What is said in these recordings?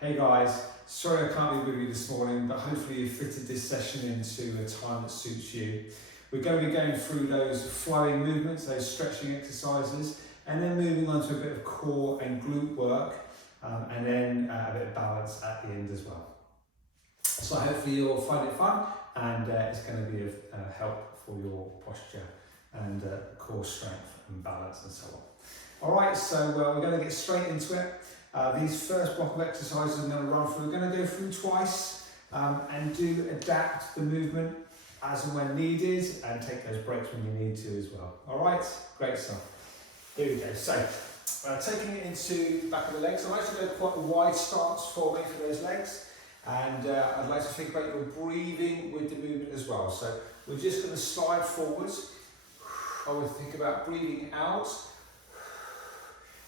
Hey guys, sorry I can't be with you this morning, but hopefully you've fitted this session into a time that suits you. We're going to be going through those flowing movements, those stretching exercises, and then moving on to a bit of core and glute work, and then a bit of balance at the end as well. So hopefully you'll find it fun, and it's going to be of help for your posture and core strength and balance and so on. Alright, so we're going to get straight into it. These first block of exercises I'm going to run through. We're going to go through twice and adapt the movement as and when needed, and take those breaks when you need to as well. Alright, great stuff. Here we go. So, taking it into the back of the legs. I'm actually going to quite a wide stance for me for those legs, and I'd like to think about your breathing with the movement as well. So we're just going to slide forwards. I would think about breathing out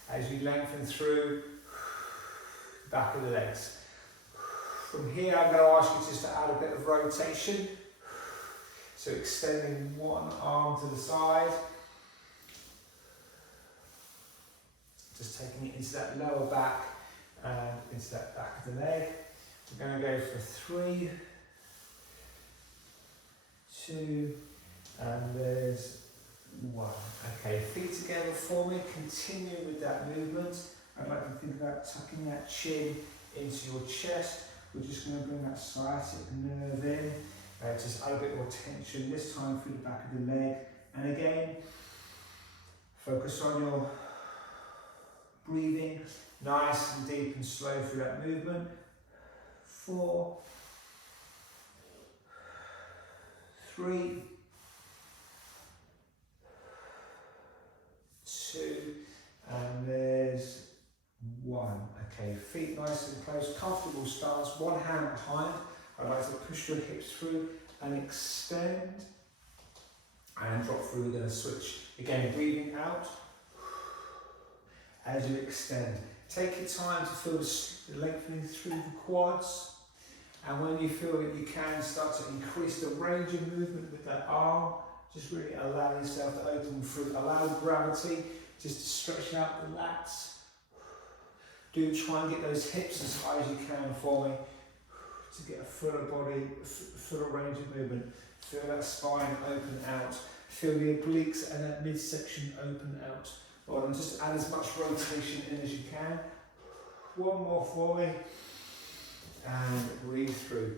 as you lengthen through the back of the legs. From here, I'm going to ask you just to add a bit of rotation. So extending one arm to the side. Just taking it into that lower back and into that back of the leg. We're going to go for 3, 2, and there's 1. Okay, feet together for me. Continue with that movement. I'd like to think about tucking that chin into your chest. We're just going to bring that sciatic nerve in. Just add a bit more tension, this time through the back of the leg. And again, focus on your breathing, nice and deep and slow through that movement. 4, 3, 2, and there's 1. Okay, feet nice and close, comfortable stance, one hand behind. I'd like to push your hips through and extend and drop through. We're going to switch. Again, breathing out as you extend. Take your time to feel the lengthening through the quads, and when you feel that you can, start to increase the range of movement with that arm. Just really allow yourself to open through, allow gravity just to stretch out the lats. Do try and get those hips as high as you can for me to get a fuller body, fuller range of movement. Feel that spine open out. Feel the obliques and that midsection open out. Well, and just add as much rotation in as you can. One more for me. And breathe through.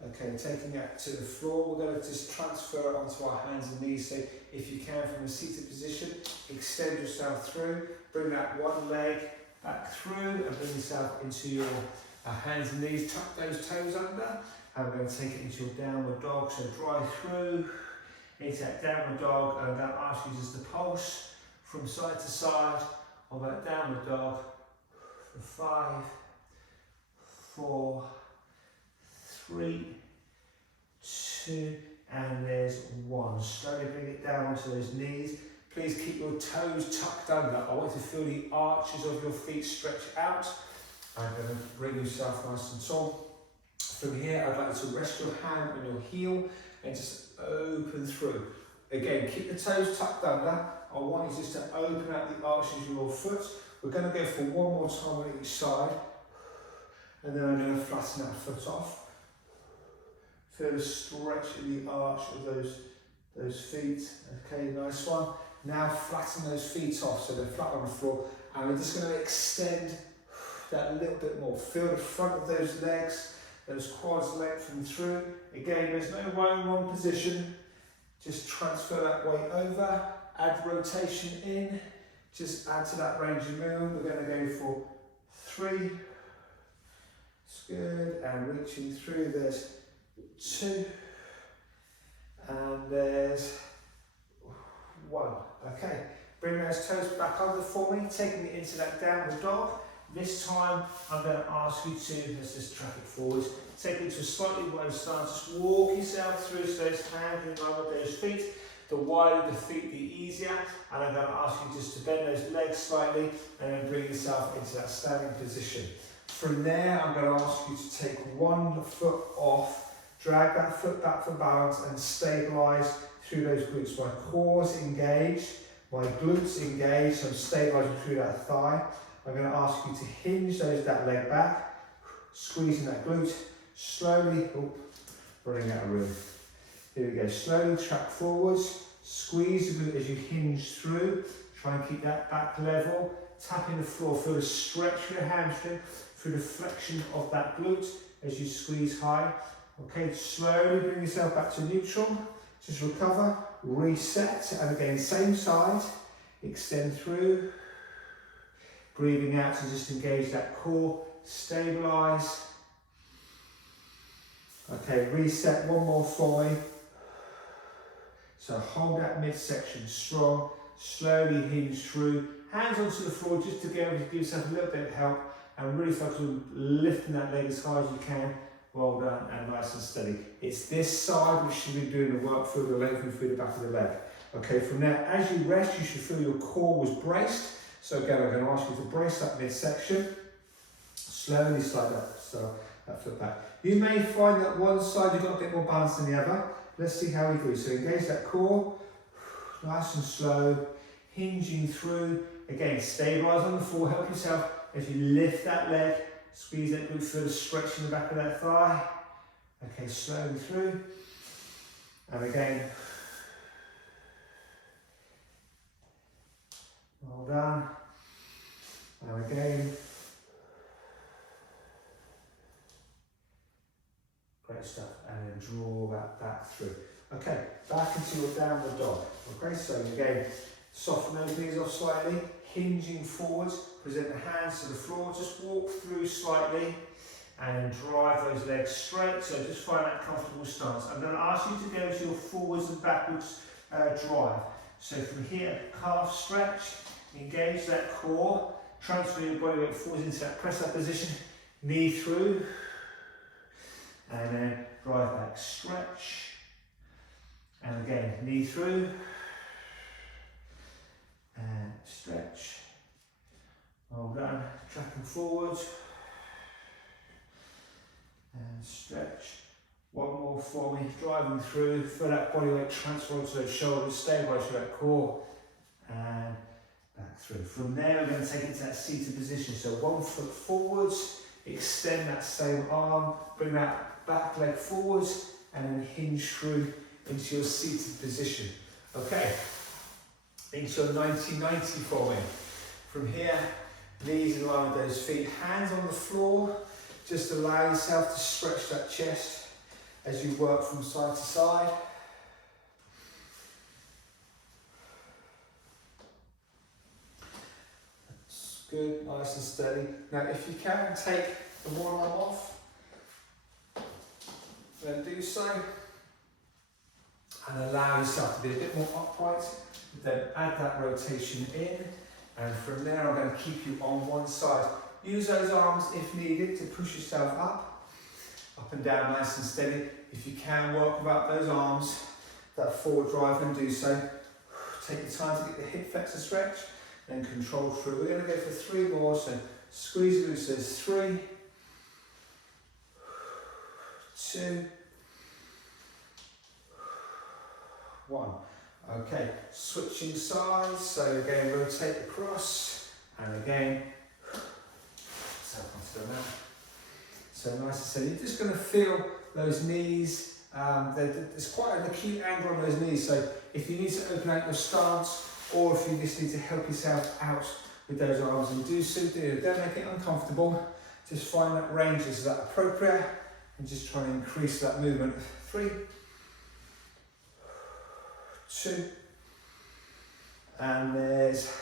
Okay, taking that to the floor, we're going to just transfer it onto our hands and knees. So if you can, from a seated position, extend yourself through. Bring that one leg back through and bring yourself into your hands and knees. Tuck those toes under. And we're going to take it into your downward dog. So drive through into that downward dog. And I'm going to ask you just to pulse from side to side of that downward dog for 5, 4, 3, 2, and there's 1. Slowly bring it down onto those knees. Please keep your toes tucked under. I want to feel the arches of your feet stretch out. And then bring yourself nice and tall. From here, I'd like you to rest your hand on your heel and just open through. Again, keep the toes tucked under. I want you just to open out the arches of your foot. We're going to go for one more time on each side. And then I'm going to flatten that foot off. Feel the stretch in the arch of those feet. Okay, nice one. Now flatten those feet off so they're flat on the floor. And we're just going to extend that a little bit more. Feel the front of those legs, those quads lengthen through. Again, there's no right and wrong position. Just transfer that weight over. Add rotation in. Just add to that range of movement. We're going to go for 3. It's good. And reaching through. There's 2. And there's 1. Okay. Bring those toes back under for me. Taking it into that downward dog. This time, I'm going to ask you to, let's just track it forwards, take it to a slightly wider stance. Just walk yourself through so those hands in line with those feet. The wider the feet, the easier. And I'm going to ask you just to bend those legs slightly and then bring yourself into that standing position. From there, I'm going to ask you to take one foot off, drag that foot back for balance and stabilise through those glutes. My core's engaged, my glutes engaged, so I'm stabilising through that thigh. I'm going to ask you to hinge that leg back, squeezing that glute, slowly, running out of room. Here we go, slowly track forwards, squeeze the glute as you hinge through, try and keep that back level, tapping the floor, feel the stretch for your hamstring, through the flexion of that glute as you squeeze high. Okay, slowly bring yourself back to neutral, just recover, reset, and again, same side, extend through, breathing out to just engage that core, stabilize. Okay, reset, one more for me. So hold that midsection strong, slowly hinge through, hands onto the floor just to be able to give yourself a little bit of help and really focus on lifting that leg as high as you can. Well done, and nice and steady. It's this side which should be doing the work through the length through the back of the leg. Okay, from there, as you rest, you should feel your core was braced. So again, I'm going to ask you to brace that midsection. Slowly slide that foot back. You may find that one side you've got a bit more balance than the other. Let's see how we do. So engage that core, nice and slow, hinging through. Again, stabilize on the floor, help yourself as you lift that leg, squeeze that glute, feel the stretch in the back of that thigh. Okay, slowly through. And again, well done. And again. Great stuff. And then draw that back through. Okay, back into your downward dog. Okay, so again, soften those knees off slightly, hinging forwards, present the hands to the floor, just walk through slightly and drive those legs straight. So just find that comfortable stance. I'm going to ask you to go to your forwards and backwards drive. So from here, calf stretch, engage that core, transfer your body weight forwards into that press up position, knee through, and then drive back, stretch, and again, knee through, and stretch. Well done, tracking forwards, and stretch. One more for me, driving through, feel that body weight transfer onto those shoulders, stabilise through that core, and back through. From there, we're going to take it to that seated position. So 1 foot forwards, extend that same arm, bring that back leg forwards, and then hinge through into your seated position. Okay, into your 90-90 for me. From here, knees in line with those feet, hands on the floor. Just allow yourself to stretch that chest as you work from side to side. That's good, nice and steady. Now, if you can take the one arm off, then do so, and allow yourself to be a bit more upright. Then add that rotation in, and from there I'm going to keep you on one side. Use those arms if needed to push yourself up and down nice and steady. If you can work without those arms, that forward drive, and do so. Take your time to get the hip flexor stretch, then control through. We're going to go for 3 more, so squeeze it loose. There's 3, 2, 1. Okay, switching sides, so again rotate across, and again, self onto the mat. So nice and steady. You're just going to feel those knees, there's quite an acute angle on those knees, so if you need to open out your stance, or if you just need to help yourself out with those arms, and do so, don't make it uncomfortable, just find that range, is that appropriate, and just try and increase that movement. 3, 2, and there's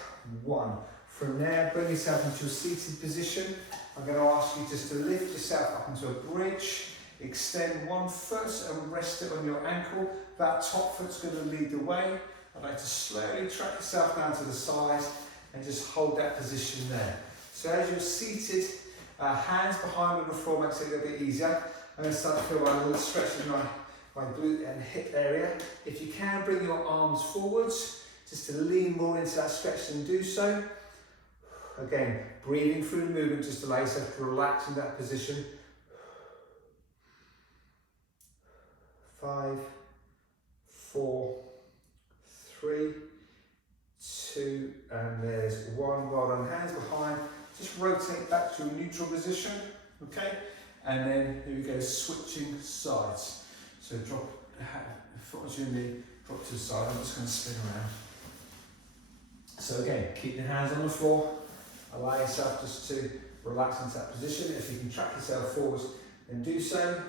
1. From there, bring yourself into a seated position. I'm going to ask you just to lift yourself up into a bridge, extend one foot and rest it on your ankle. That top foot's going to lead the way. I'd like to slowly track yourself down to the side and just hold that position there. So as you're seated, hands behind on the floor makes it a little bit easier. I'm going to start to feel my little stretch in my glute and hip area. If you can, bring your arms forwards, just to lean more into that stretch, and do so. Again, breathing through the movement, just allow yourself to relax in that position. 5, 4, 3, 2, and there's 1. Well done. Hands behind, just rotate back to a neutral position, okay? And then here we go, switching sides. So drop foot onto your knee, drop to the side. I'm just going to spin around. So again, keep your hands on the floor. Allow yourself just to relax into that position. If you can track yourself forwards, then do so.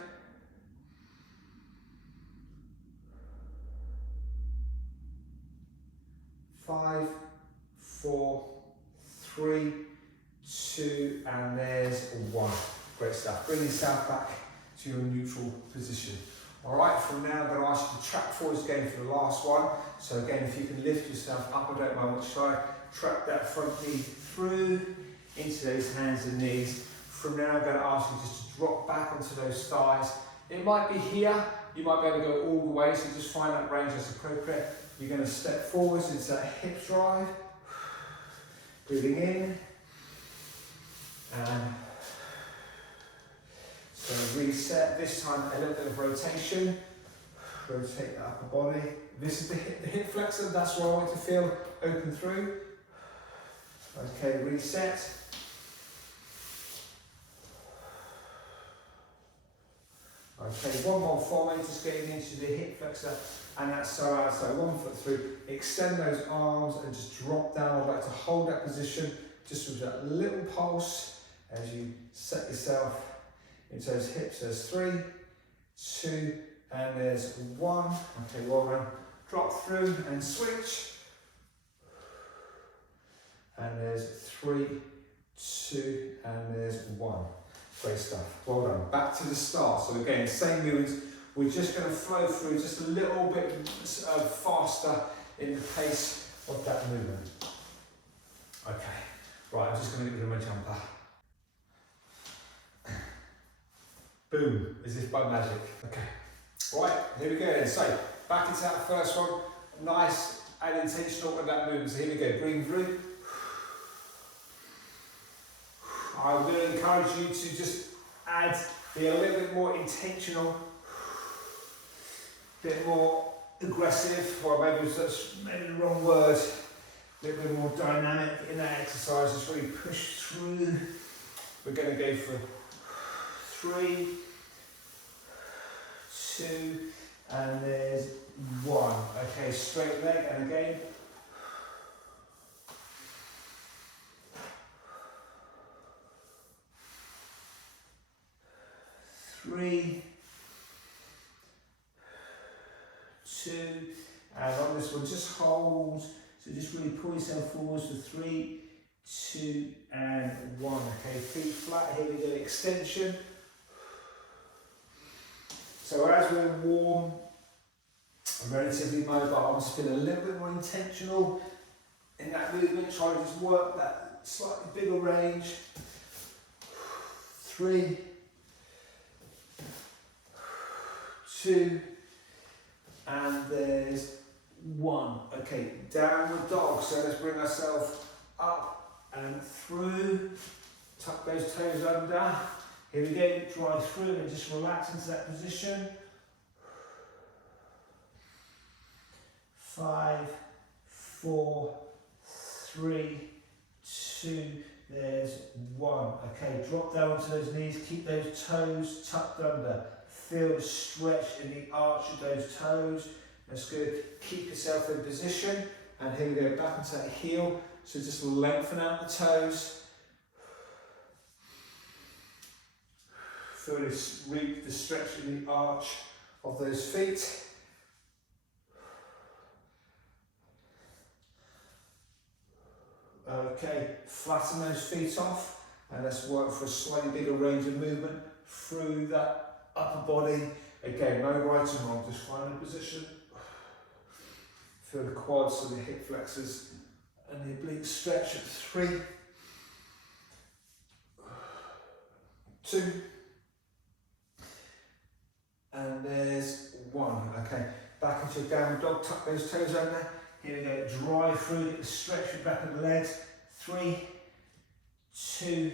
Five, 4, 3, 2, and there's 1. Great stuff. Bring yourself back to your neutral position. Alright, from now I'm going to ask you to track forwards again for the last one. So again, if you can lift yourself up, I don't mind which side, track that front knee through into those hands and knees. From now I'm going to ask you just to drop back onto those thighs. It might be here, you might be able to go all the way, so just find that range that's appropriate. You're going to step forwards into that hip drive, breathing in, and so reset. This time a little bit of rotation, rotate the upper body. This is the hip flexor, that's where I want to feel open through. Okay, reset. Okay, one more for me, just getting into the hip flexor, and that's so out, so 1 foot through, extend those arms and just drop down. I'd like to hold that position just with that little pulse as you set yourself into those hips. There's 3, 2, and there's 1. Okay, well run, drop through and switch. And there's 3, 2, and there's 1. Great stuff, well done. Back to the start. So again, same movements. We're just going to flow through just a little bit faster in the pace of that movement. Okay, right, I'm just going to get rid of my jumper. Boom, as if by magic. Okay, right, here we go then. So, back into that first one. Nice and intentional with that movement. So here we go, breathe through. I'm going to encourage you to just be a little bit more intentional, a bit more aggressive, or maybe that's maybe the wrong word, a little bit more dynamic in that exercise. Just really push through. We're going to go for 3, 2, and there's 1. Okay, straight leg, and again. 3, 2, and on this one, just hold. So just really pull yourself forwards for 3, 2, and 1. Okay, feet flat. Here we go, extension. So as we're warm and relatively mobile, I'm just being a little bit more intentional in that movement. Try to just work that slightly bigger range. 3, 2, and there's 1. Okay, downward dog. So let's bring ourselves up and through. Tuck those toes under. Here we go, drive through and just relax into that position. 5, 4, 3, 2, there's 1. Okay, drop down onto those knees, keep those toes tucked under. Feel the stretch in the arch of those toes. That's good. Keep yourself in position. And here we go, back into that heel. So just lengthen out the toes. Feel this, reap the stretch in the arch of those feet. Okay, flatten those feet off. And let's work for a slightly bigger range of movement through that upper body. Again, no right and wrong, just find a position. Feel the quads and the hip flexors and the oblique stretch at 3, 2, and there's 1. Okay, back into a downward dog, tuck those toes under. Here we go, drive through, get the stretch of the back of the legs. 3, 2,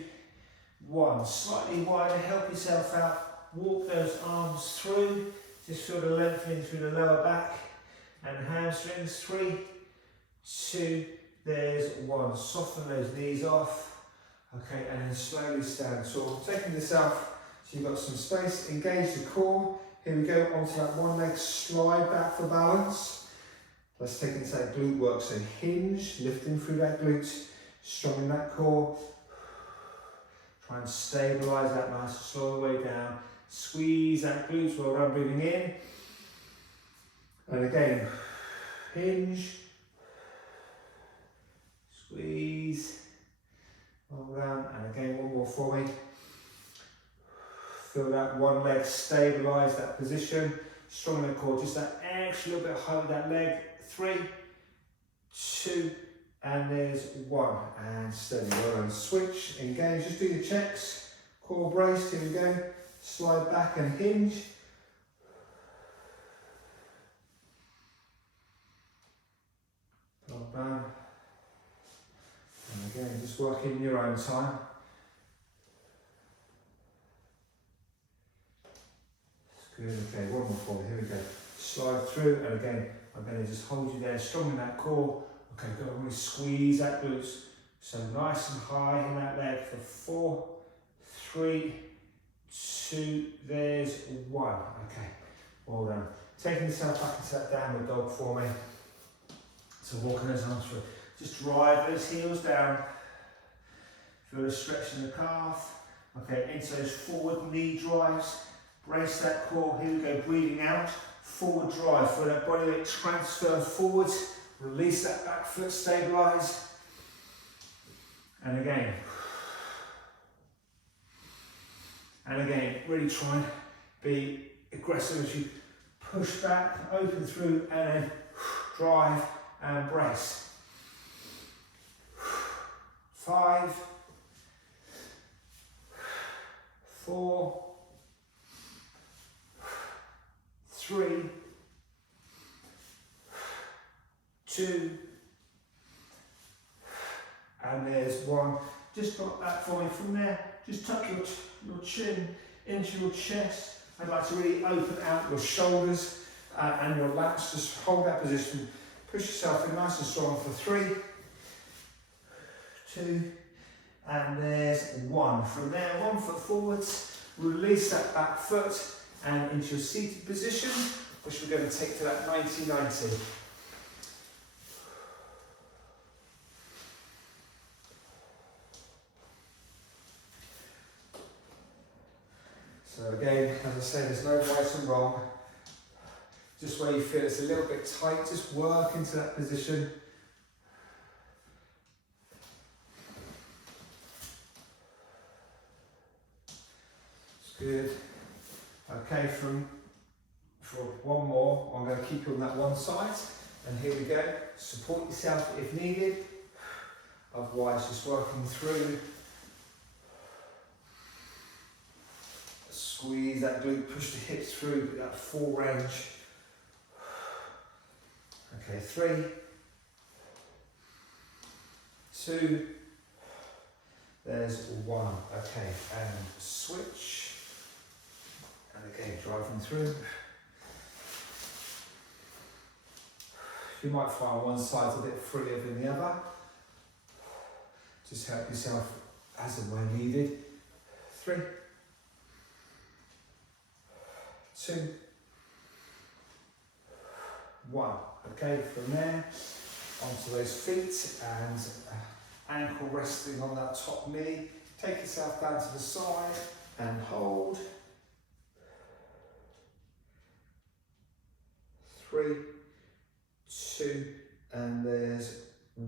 1. Slightly wider, help yourself out. Walk those arms through, just feel the lengthening through the lower back and hamstrings. 3, 2, there's 1. Soften those knees off. Okay, and then slowly stand tall. Taking this out, so you've got some space. Engage the core. Here we go, onto that one leg, slide back for balance. Let's take into that glute work. So hinge, lifting through that glute, strong in that core. Try and stabilise that nice, slow the way down. Squeeze that glute while I'm breathing in. And again, hinge, squeeze, roll down, and again one more for me. Feel that one leg stabilise that position, strong in the core, just that extra little bit higher with that leg. 3, 2, and there's 1, and steady. Well done. Switch, engage, just do your checks, core brace, here we go, slide back and hinge. Pull down, and again, just work in your own time. Good, okay, one more forward, here we go. Slide through, and again, I'm going to just hold you there, strong in that core. Okay, go and really squeeze that glutes. So nice and high in that leg for 4, 3, 2, there's 1. Okay, well done. Taking yourself back into that downward dog for me. So walking those arms through. Just drive those heels down. Feel a stretch in the calf. Okay, into those forward knee drives. Brace that core, here we go, breathing out, forward drive, for that body weight transfer forwards, release that back foot, stabilise, and again, really try and be aggressive as you push back, open through, and then drive and brace. 5, 4, 3, 2, and there's 1. Just drop that for me from there. Just tuck your chin into your chest. I'd like to really open out your shoulders and your lats. Just hold that position. Push yourself in nice and strong for 3, 2, and there's 1. From there, 1 foot forwards. Release that back foot. And into your seated position, which we're going to take to that 90-90. So again, as I say, there's no right and wrong. Just where you feel it's a little bit tight, just work into that position. It's good. Okay, for one more, I'm going to keep you on that one side, and here we go. Support yourself if needed, otherwise just working through. Squeeze that glute, push the hips through, get that full range. Okay, 3, 2, there's 1. Okay, and switch. And again, driving through. You might find one side's a bit freer than the other. Just help yourself as and when needed. 3, 2, 1. Okay, from there, onto those feet and ankle resting on that top knee. Take yourself down to the side and hold. 3, 2, and there's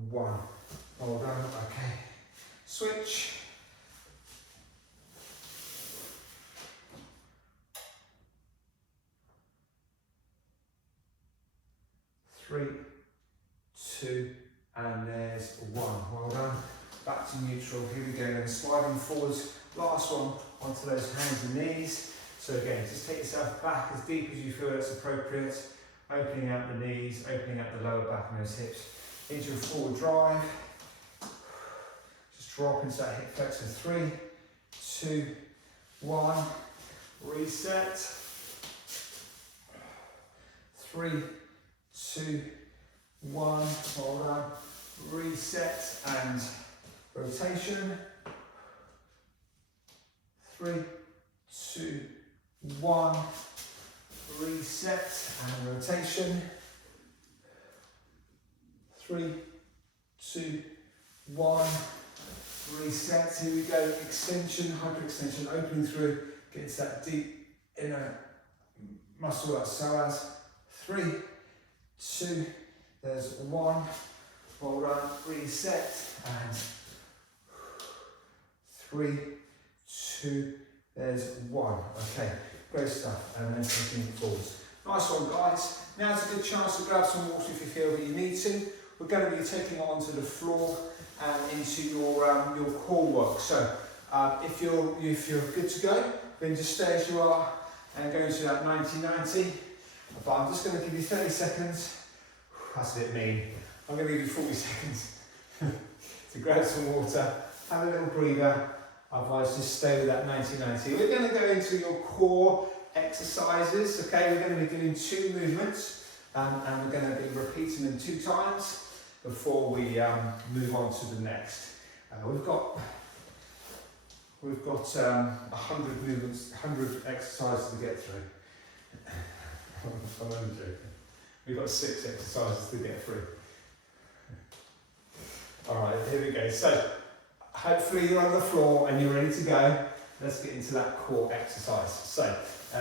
1. Hold on, okay. Switch. 3, 2, and there's 1. Well done. Back to neutral. Here we go. Then sliding forwards. Last one onto those hands and knees. So again, just take yourself back as deep as you feel that's appropriate. Opening out the knees, opening out the lower back and those hips. Into a forward drive. Just drop into that hip flexor. 3, 2, 1. Reset. 3, 2, 1. Hold on. Reset and rotation. 3, 2, 1. Reset and rotation. 3, 2, 1. Reset. Here we go. Extension, hyperextension, opening through. Get into that deep inner muscle, like psoas. 3, 2. There's 1. Well done. Reset and 3, 2. There's 1. Okay. Great stuff, and then taking it forwards. Nice one, guys. Now it's a good chance to grab some water if you feel that you need to. We're going to be taking it onto the floor and into your core work. So if you're good to go, then just stay as you are and go into that 90-90. But I'm just going to give you 30 seconds. That's a bit mean. I'm going to give you 40 seconds to grab some water, have a little breather. Otherwise, just stay with that 90-90. We're going to go into your core exercises. Okay, we're going to be doing 2 movements, and we're going to be repeating them 2 times before we move on to the next. We've got 100 movements, 100 exercises to get through. I'm only joking. We've got 6 exercises to get through. All right, here we go. So, hopefully you're on the floor and you're ready to go. Let's get into that core exercise. So,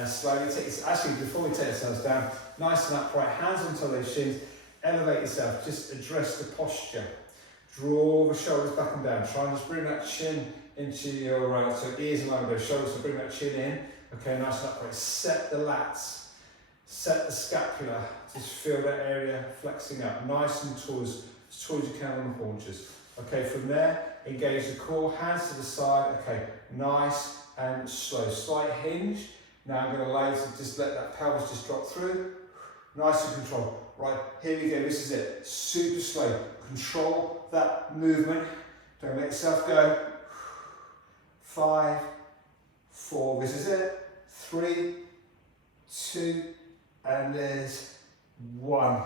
slowly take, actually before we take ourselves down, nice and upright, hands onto those shins, elevate yourself, just address the posture. Draw the shoulders back and down. Try and just bring that chin into your, so ears in line with those shoulders, so bring that chin in. Okay, nice and upright. Set the lats, set the scapula, just feel that area flexing up, nice and tall as you can on the haunches. Okay, from there, engage the core, hands to the side. Okay, nice and slow. Slight hinge. Now I'm going to allow you to just let that pelvis just drop through. Nice and controlled. Right, here we go. This is it. Super slow. Control that movement. Don't let yourself go. 5, 4. This is it. 3, 2, and there's 1.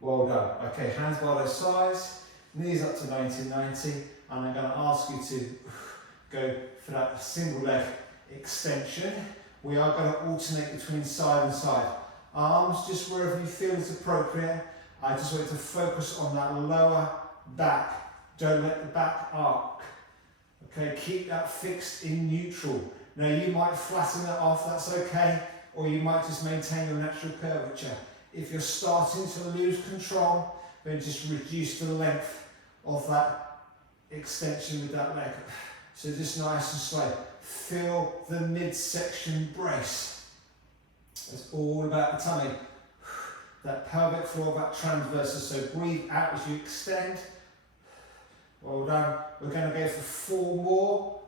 Well done. Okay, hands by those sides. Knees up to 90-90, and I'm going to ask you to go for that single leg extension. We are going to alternate between side and side. Arms just wherever you feel is appropriate. I just want you to focus on that lower back. Don't let the back arc. Okay, keep that fixed in neutral. Now you might flatten that off, that's okay, or you might just maintain your natural curvature. If you're starting to lose control, then just reduce the length of that extension with that leg. So just nice and slow. Feel the midsection brace. It's all about the tummy. That pelvic floor, that transversus. So breathe out as you extend. Well done. We're going to go for 4 more.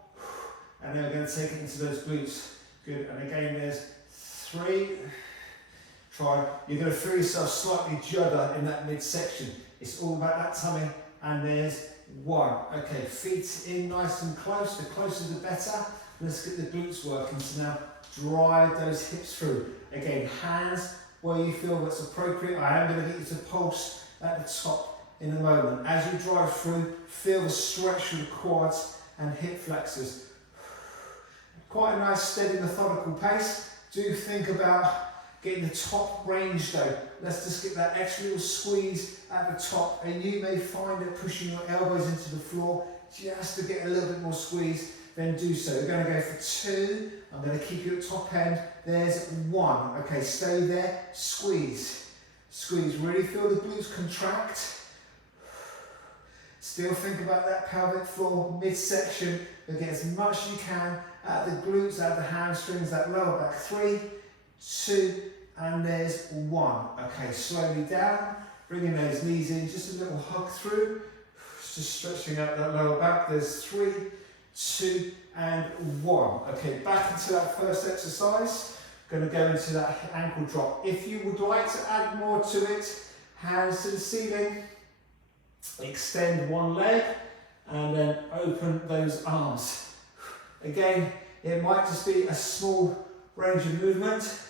And then we're going to take it into those glutes. Good. And again, there's 3. Try. You're going to feel yourself slightly judder in that midsection. It's all about that tummy. And there's 1. Okay, feet in nice and close. The closer the better. Let's get the glutes working. So now drive those hips through. Again, hands where you feel that's appropriate. I am going to get you to pulse at the top in a moment. As you drive through, feel the stretch through the quads and hip flexors. Quite a nice, steady, methodical pace. Do think about getting the top range though. Let's just get that extra little squeeze at the top, and you may find that pushing your elbows into the floor just to get a little bit more squeeze, then do so. We're going to go for 2. I'm going to keep you at top end. There's 1. Okay, stay there. Squeeze. Squeeze. Really feel the glutes contract. Still think about that pelvic floor midsection. But get as much as you can at the glutes, at the hamstrings, that lower back. 3, 2, and there's 1. Okay, slowly down. Bringing those knees in. Just a little hug through. Just stretching out that lower back. There's 3, 2, and 1. Okay, back into that first exercise. Going to go into that ankle drop. If you would like to add more to it, hands to the ceiling. Extend one leg and then open those arms. Again, it might just be a small range of movement,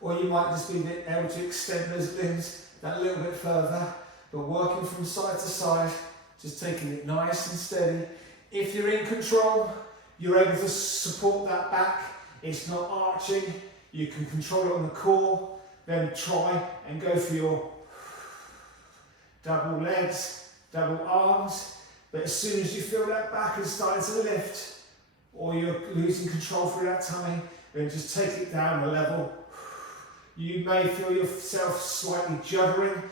or you might just be able to extend those limbs that little bit further, but working from side to side, just taking it nice and steady. If you're in control, You're able to support that back. It's not arching. You can control it on the core. Then try and go for your double legs, double arms. But as soon as you feel that back is starting to lift, or you're losing control through that tummy, then just take it down a level. You may feel yourself slightly juddering.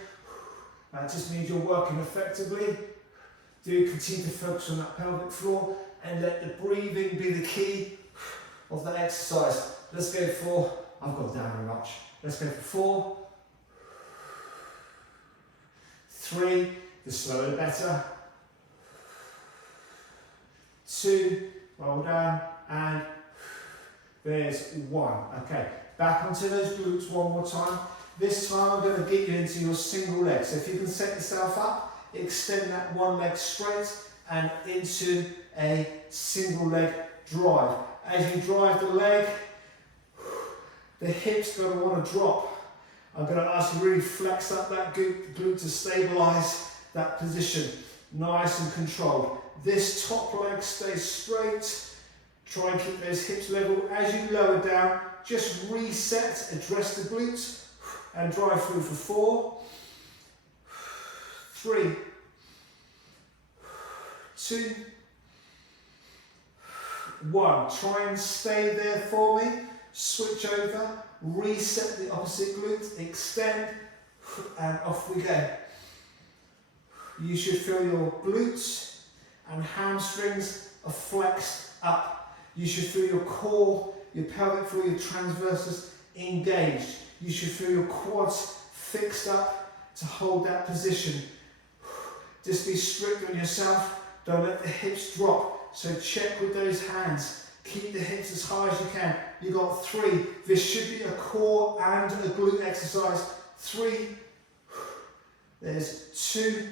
That just means you're working effectively. Do continue to focus on that pelvic floor and let the breathing be the key of that exercise. Let's go for, I've got down very much. Let's go for 4, 3, the slower the better. 2, roll down, and there's 1. Okay, back onto those glutes one more time. This time I'm going to get you into your single leg. So if you can set yourself up, extend that one leg straight and into a single leg drive. As you drive the leg, the hips going to want to drop. I'm going to ask you to really flex up that glute to stabilise that position. Nice and controlled. This top leg stays straight. Try and keep those hips level. As you lower down, just reset, address the glutes and drive through for 4, 3, 2, 1. Try and stay there for me. Switch over, reset the opposite glute, extend, and off we go. You should feel your glutes and hamstrings are flexed up. You should feel your core, your pelvic floor, your transverses engaged. You should feel your quads fixed up to hold that position. Just be strict on yourself. Don't let the hips drop. So check with those hands. Keep the hips as high as you can. You got 3. This should be a core and a glute exercise. 3. There's 2.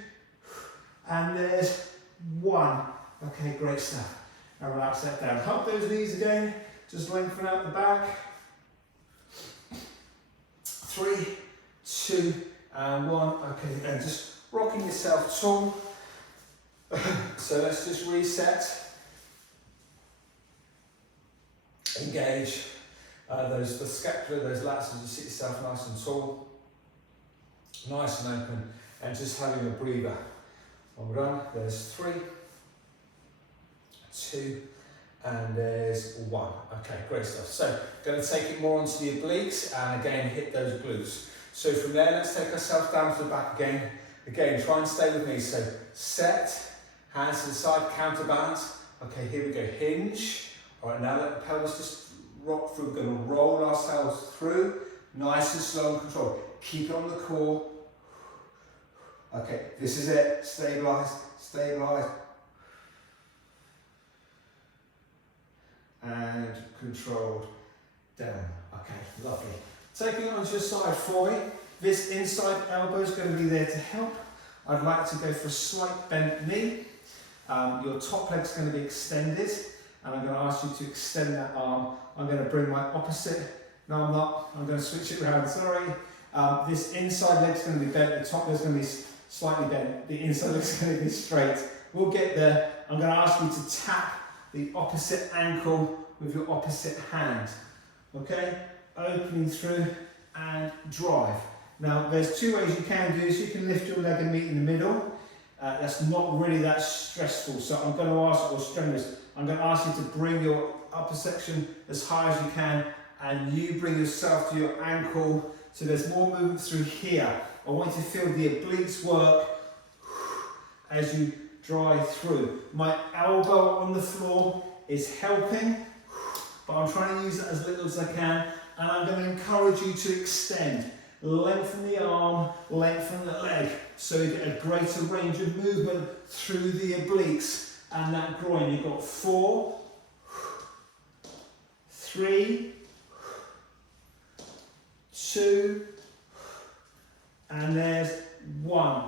And there's 1. Okay, great stuff. Now relax that down. Hug those knees again. Just lengthen out the back. 3, 2, and 1. Okay, and just rocking yourself tall. So let's just reset. Engage the scapula, those lats as you sit yourself nice and tall. Nice and open. And just having a breather. Well done. There's 3, 2, and there's 1. Okay, great stuff. So, going to take it more onto the obliques and again hit those glutes. So from there, let's take ourselves down to the back again. Again, try and stay with me. So, set, hands to the side, counterbalance. Okay, here we go, hinge. All right, now let the pelvis just rock through. We're going to roll ourselves through, nice and slow and controlled. Keep it on the core. Okay, this is it. Stabilise, stabilise. And controlled down. Okay, lovely. Taking it onto your side for me. This inside elbow is going to be there to help. I'd like to go for a slight bent knee. Your top leg's going to be extended, and I'm going to ask you to extend that arm. I'm going to bring my opposite. No, I'm not. I'm going to switch it around. Sorry. This inside leg's going to be bent. The top leg's going to be slightly bent. The inside leg's going to be straight. We'll get there. I'm going to ask you to tap the opposite ankle with your opposite hand. Okay? Opening through and drive. Now, there's 2 ways you can do this. You can lift your leg and meet in the middle. That's not really that stressful. So I'm going to ask, or strenuous, I'm going to ask you to bring your upper section as high as you can, and you bring yourself to your ankle. So there's more movement through here. I want you to feel the obliques work as you drive through. My elbow on the floor is helping, but I'm trying to use it as little as I can, and I'm going to encourage you to extend. Lengthen the arm, lengthen the leg, so you get a greater range of movement through the obliques and that groin. You've got 4, 3, 2, and there's 1.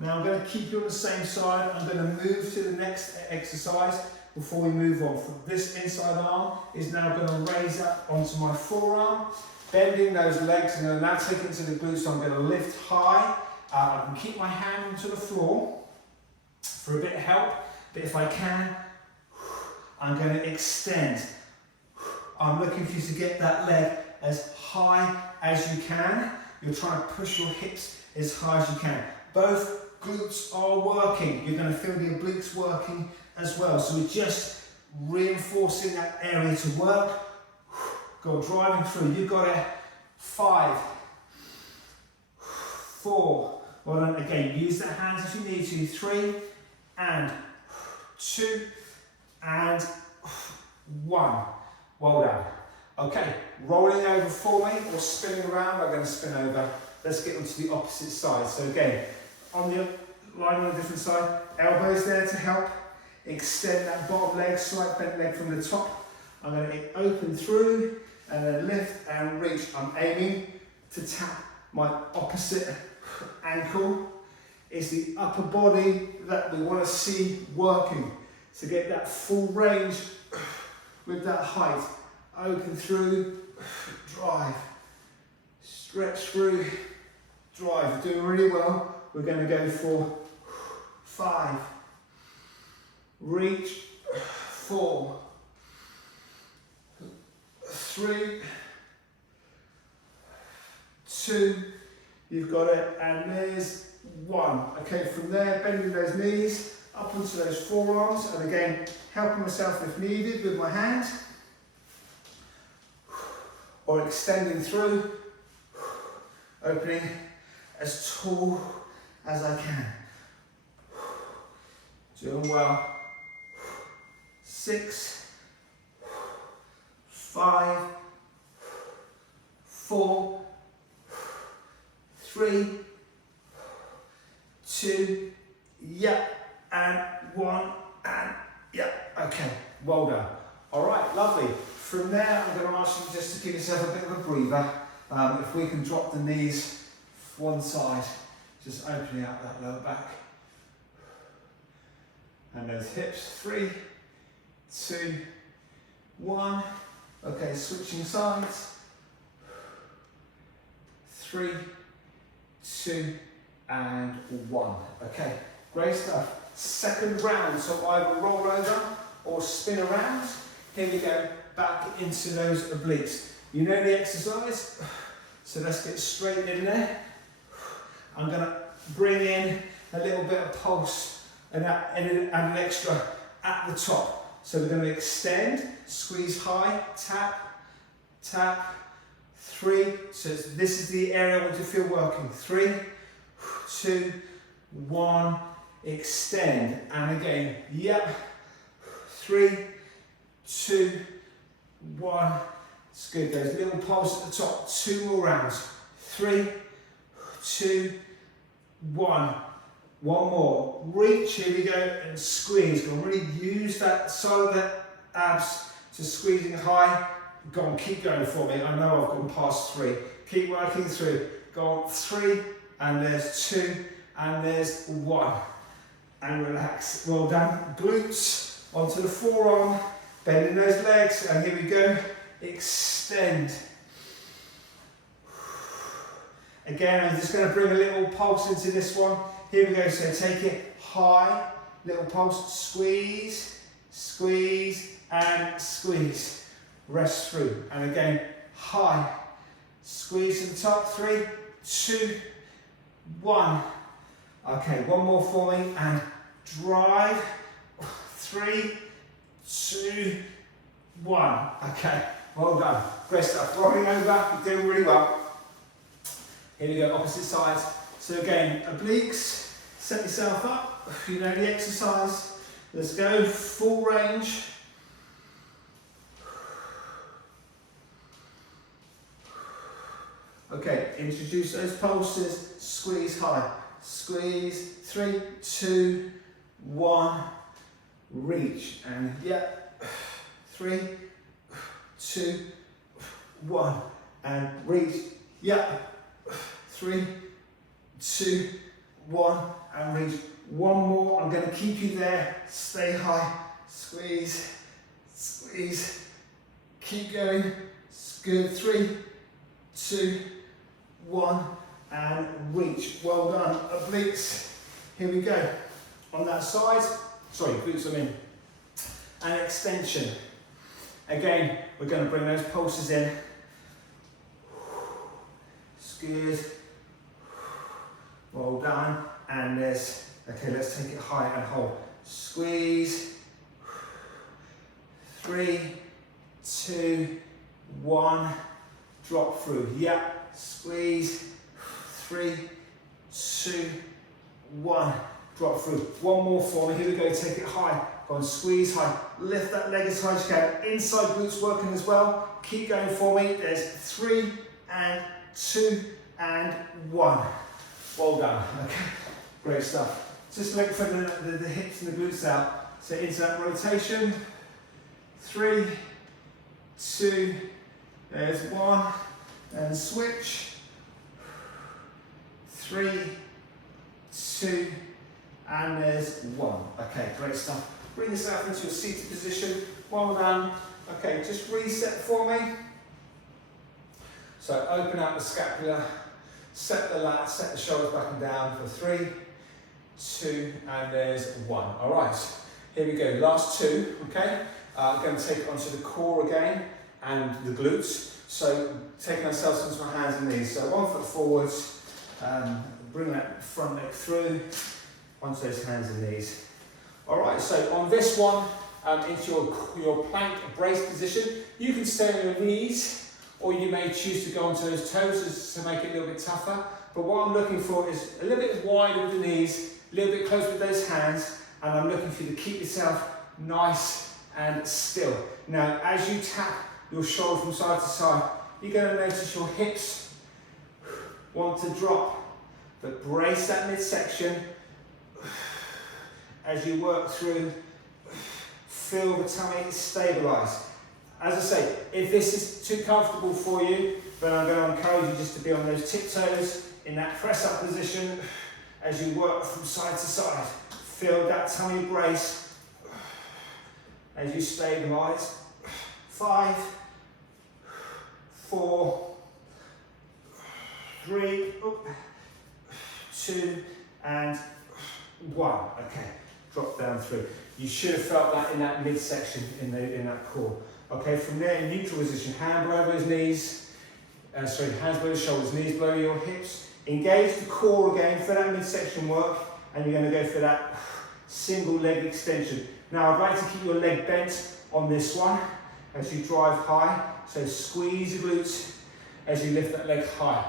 Now I'm going to keep you on the same side. I'm going to move to the next exercise before we move on. This inside arm is now going to raise up onto my forearm. Bending those legs, and then now take it to the glutes, so I'm going to lift high. I can keep my hand onto the floor for a bit of help, but if I can, I'm going to extend. I'm looking for you to get that leg as high as you can. You're trying to push your hips as high as you can. Both glutes are working. You're going to feel the obliques working as well. So we're just reinforcing that area to work. Go driving through. You got it. 5, 4. Well done. Again, use the hands if you need to. 3 and 2 and 1. Well done. Okay, rolling over for me or spinning around. I'm going to spin over. Let's get onto the opposite side. So again, on the line on a different side, elbows there to help. Extend that bottom leg, slight bent leg from the top. I'm going to open through and then lift and reach. I'm aiming to tap my opposite ankle. It's the upper body that we want to see working. So get that full range with that height. Open through, drive, stretch through, drive. Doing really well. We're going to go for 5, reach, 4, 3, 2, you've got it, and there's 1. Okay, from there, bending those knees up onto those forearms, and again, helping myself if needed with my hand, or extending through, opening as tall as I can. Doing well. 6, 5, 4, 3, 2, yep, and 1, and yep. Okay, well done. All right, lovely. From there, I'm going to ask you just to give yourself a bit of a breather. If we can drop the knees one side, just opening out that lower back. And those hips, 3, 2, 1. Okay, switching sides. 3, 2, and 1. Okay, great stuff. Second round, so either roll over or spin around. Here we go, back into those obliques. You know the exercise, so let's get straight in there. I'm going to bring in a little bit of pulse and an extra at the top. So we're going to extend, squeeze high, tap, tap, 3. So this is the area I want to feel working. 3, 2, 1, extend. And again, yep, 3, 2, 1. It's good. There's a little pulse at the top. 2 more rounds. 3, 2, 1. One more. Reach. Here we go. And squeeze. Go on. Really use that side of the abs to squeezing high. Go on. Keep going for me. I know I've gone past 3. Keep working through. Go on. 3. And there's 2. And there's 1. And relax. Well done. Glutes onto the forearm. Bending those legs. And here we go. Extend. Again, I'm just going to bring a little pulse into this one. Here we go, so take it high, little pulse, squeeze, squeeze, and squeeze. Rest through. And again, high, squeeze to the top, 3, 2, 1. Okay, one more for me, and drive, 3, 2, 1. Okay, well done. Great stuff. Rolling over, you're doing really well. Here we go, opposite sides. So again, obliques, set yourself up. You know the exercise. Let's go, full range. Okay, introduce those pulses, squeeze high. Squeeze, 3, 2, 1, reach. And yep, 3, 2, 1, and reach. Yep. 3, 2, 1, and reach. One more. I'm going to keep you there. Stay high. Squeeze, squeeze. Keep going. It's good. 3, 2, 1, and reach. Well done. Obliques. Here we go. On that side. Sorry, glutes, I mean. and extension. Again, we're going to bring those pulses in. Squeeze. Well done. And there's, okay, let's take it high and hold. Squeeze. 3, 2, 1. Drop through. Yeah. Squeeze. 3, 2, 1. Drop through. One more for me. Here we go. Take it high. Go and squeeze high. Lift that leg as high as you can. Inside glutes working as well. Keep going for me. There's 3 and 2 and 1. Well done. Okay. Great stuff. Just lengthen the hips and the glutes out. So into that rotation. 3, 2. There's 1. And switch. 3, 2. And there's 1. Okay, great stuff. Bring yourself into a seated position. Well done. Okay, just reset for me. So open out the scapula, set the lats, set the shoulders back and down for 3, 2, and there's 1. All right, here we go. Last 2, okay? I'm going to take it onto the core again and the glutes. So taking ourselves into our hands and knees. So 1 foot forwards, bring that front leg through, onto those hands and knees. All right, so on this one, into your plank brace position, you can stay on your knees, or you may choose to go onto those toes to make it a little bit tougher. But what I'm looking for is a little bit wider with the knees, a little bit closer with those hands, and I'm looking for you to keep yourself nice and still. Now, as you tap your shoulder from side to side, you're going to notice your hips want to drop, but brace that midsection. As you work through, feel the tummy stabilise. As I say, if this is too comfortable for you, then I'm going to encourage you just to be on those tiptoes in that press up position as you work from side to side. Feel that tummy brace as you stabilise. 5, 4, 3, 2, and 1. Okay. Drop down through. You should have felt that in that midsection, in that core. Okay, from there, in neutral position, hand below his knees, hands below his shoulders, knees below your hips. Engage the core again for that midsection work, and you're going to go for that single leg extension. Now, I'd like to keep your leg bent on this one as you drive high. So squeeze the glutes as you lift that leg high.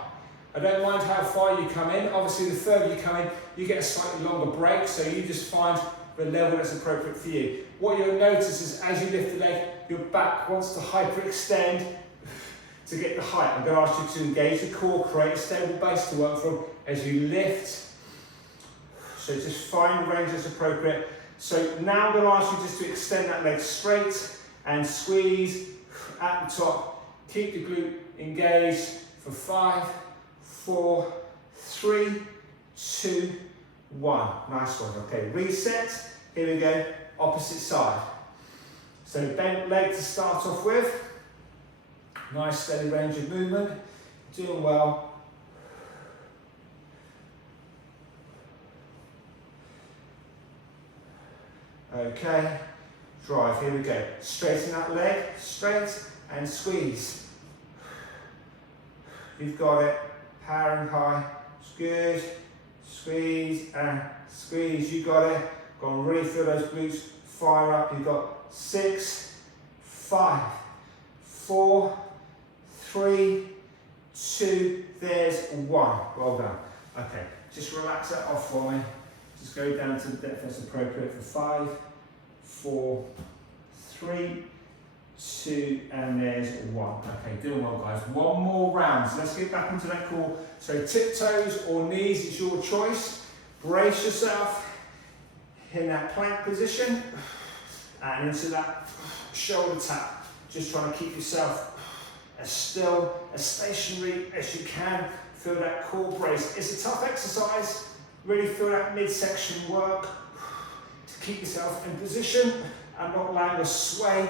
I don't mind how far you come in. Obviously, the further you come in, you get a slightly longer break, so you just find the level that's appropriate for you. What you'll notice is as you lift the leg, your back wants to hyperextend to get the height. I'm going to ask you to engage the core, create a stable base to work from as you lift. So just find the range that's appropriate. So now I'm going to ask you just to extend that leg straight and squeeze at the top. Keep the glute engaged for 5, 4, 3, 2, 1. Nice one. Okay, reset. Here we go. Opposite side. So bent leg to start off with. Nice steady range of movement. Doing well. Okay. Drive. Here we go. Straighten that leg. Straight and squeeze. You've got it. Powering high. It's good. Squeeze and squeeze. You got it. Go and really feel those glutes fire up. You've got 6, 5, 4, 3, 2. There's 1. Well done. Okay, just relax that off for me. Just go down to the depth that's appropriate for 5, 4, 3, 2, and there's 1. Okay, doing well, guys. One more round. So let's get back into that core. So tiptoes or knees, it's your choice. Brace yourself in that plank position and into that shoulder tap. Just trying to keep yourself as still, as stationary as you can. Feel that core brace. It's a tough exercise. Really feel that midsection work to keep yourself in position and not allowing a sway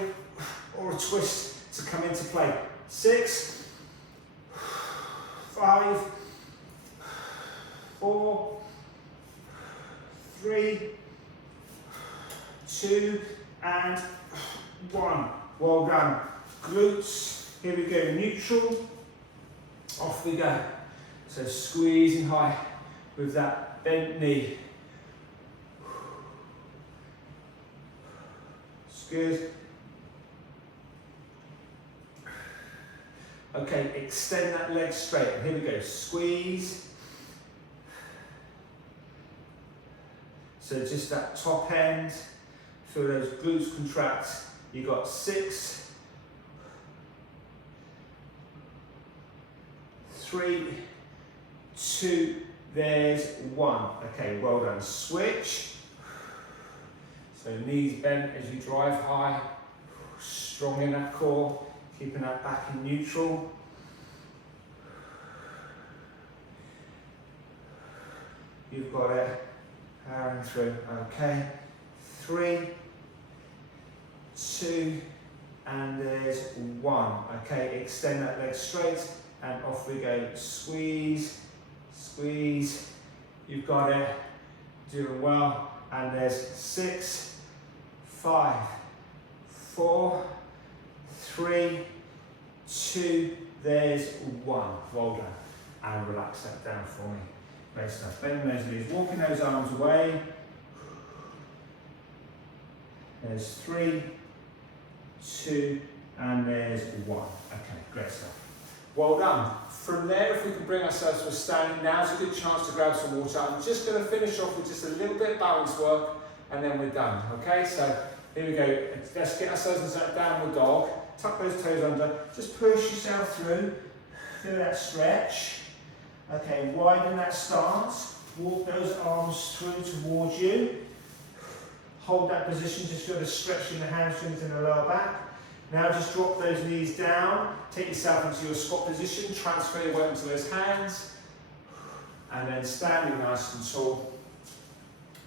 or a twist to come into play. 6, 5, 4, 3, 2, and 1. Well done. Glutes. Here we go. Neutral. Off we go. So squeezing high with that bent knee. It's good. Okay, extend that leg straight. Here we go. Squeeze. So just that top end. Feel those glutes contract. You got 6, 3, 2, there's 1. Okay, well done. Switch. So knees bent as you drive high. Strong in that core. Keeping that back in neutral. You've got it. Powering through. Okay. 3, 2, and there's 1. Okay, extend that leg straight and off we go. Squeeze, squeeze. You've got it. Doing well. And there's 6, 5, 4, 3, 2, there's 1. Well done. And relax that down for me. Great stuff. Bending those knees, walking those arms away. There's 3, 2, and there's 1. Okay, great stuff. Well done. From there, if we can bring ourselves to a standing, now's a good chance to grab some water. I'm just going to finish off with just a little bit of balance work, and then we're done. Okay, so here we go. Let's get ourselves into that downward dog. Tuck those toes under. Just push yourself through. Feel that stretch. Okay, widen that stance. Walk those arms through towards you. Hold that position, just feel the stretch in the hamstrings and the lower back. Now just drop those knees down, take yourself into your squat position, transfer your weight into those hands, and then standing nice and tall.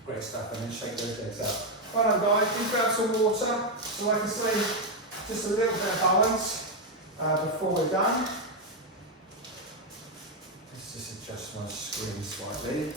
Great stuff, and then shake those legs out. Well done guys, please grab some water, so I can say just a little bit of balance before we're done. Let's just adjust my screen slightly.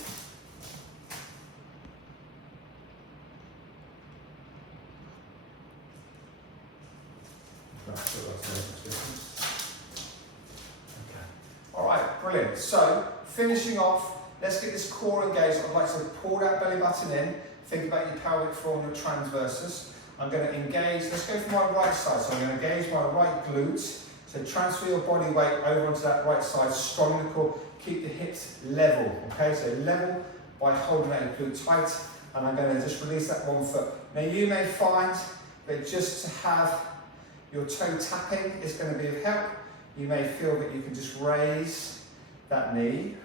Okay. Alright, brilliant. So, finishing off, let's get this core engaged. I'd like to pull that belly button in, think about your pelvic floor and your transversus. I'm going to engage, let's go for my right side. So I'm going to engage my right glute. So transfer your body weight over onto that right side, strong in the core, keep the hips level. Okay, so level by holding that glute tight. And I'm going to just release that one foot. Now you may find that just to have your toe tapping is going to be of help. You may feel that you can just raise that knee.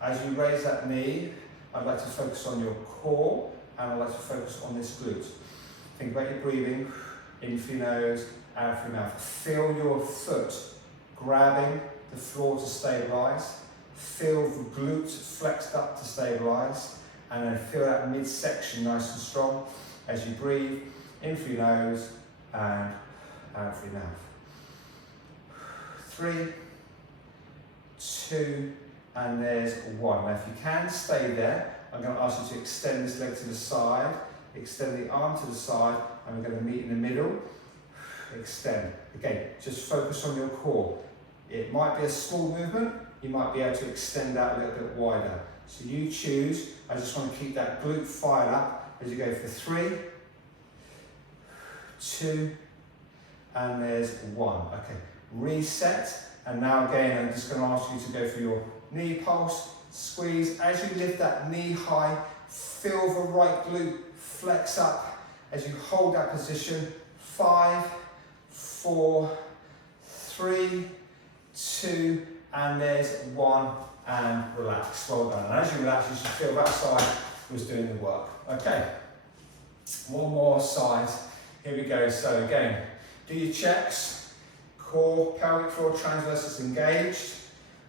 As you raise that knee, I'd like to focus on your core and I'd like to focus on this glute. Think about your breathing, in through your nose, out through your mouth. Feel your foot grabbing the floor to stabilise. Feel the glute flexed up to stabilise. And then feel that midsection nice and strong as you breathe, in through your nose, and out through your mouth. 3, 2, and there's 1. Now if you can stay there, I'm going to ask you to extend this leg to the side, extend the arm to the side, and we're going to meet in the middle. Extend. Again, just focus on your core. It might be a small movement, you might be able to extend that a little bit wider. So you choose. I just want to keep that glute fired up as you go for 3, 2, and there's 1. Okay, reset. And now again, I'm just going to ask you to go for your knee pulse, squeeze. As you lift that knee high, feel the right glute flex up as you hold that position. 5, 4, 3, 2, and there's 1, and relax. Well done. And as you relax, you should feel that side was doing the work. Okay, one more side. Here we go. So again, do your checks. Core, pelvic floor, transversus engaged.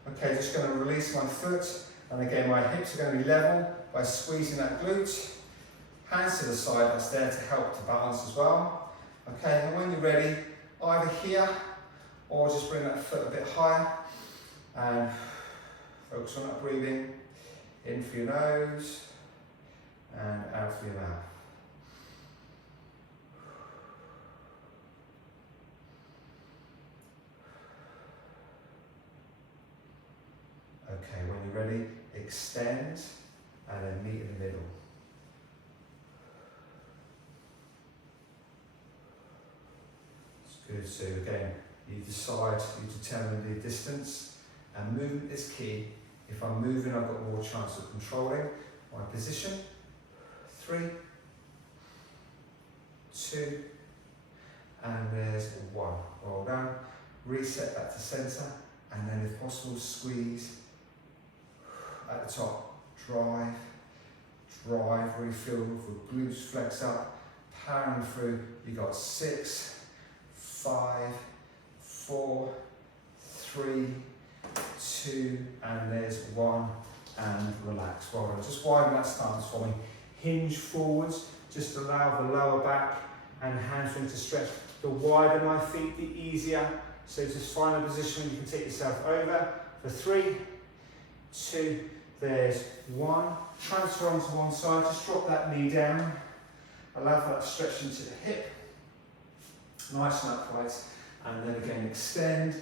Okay, just going to release my foot. And again, my hips are going to be level by squeezing that glute. Hands to the side, that's there to help to balance as well. Okay, and when you're ready, either here or just bring that foot a bit higher. And focus on that breathing. In through your nose and out through your mouth. Okay, when you're ready, extend and then meet in the middle. It's good. So again, you decide, you determine the distance, and movement is key. If I'm moving, I've got more chance of controlling my position. 3, 2, and there's 1. Well done. Reset back to centre, and then if possible, squeeze at the top. Drive, really feel the glutes flex up, powering through. You got 6, 5, 4, 3, 2, and there's 1, and relax. Well done. Just widen that stance for me. Hinge forwards, just allow the lower back and hamstring to stretch. The wider my feet, the easier. So just find a position where you can take yourself over. For 3, 2, there's 1. Transfer onto one side, just drop that knee down. Allow for that stretch into the hip. Nice and upright. And then again, extend.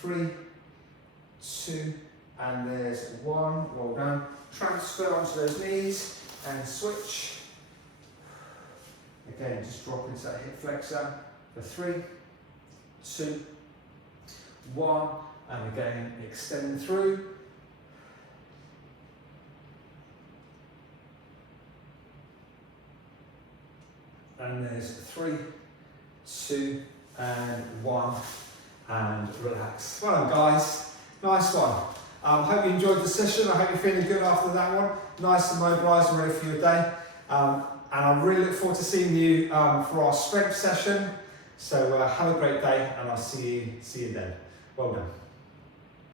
3, 2, and there's 1. Well done. Transfer onto those knees and switch. Again, just drop into that hip flexor. For 3, 2, 1, and again, extend through. And there's 3, 2, and 1, and relax. Well done, guys. Nice one. Hope you enjoyed the session. I hope you're feeling good after that one. Nice and mobilised and ready for your day. And I really look forward to seeing you for our strength session. So have a great day, and I'll see you then. Well done.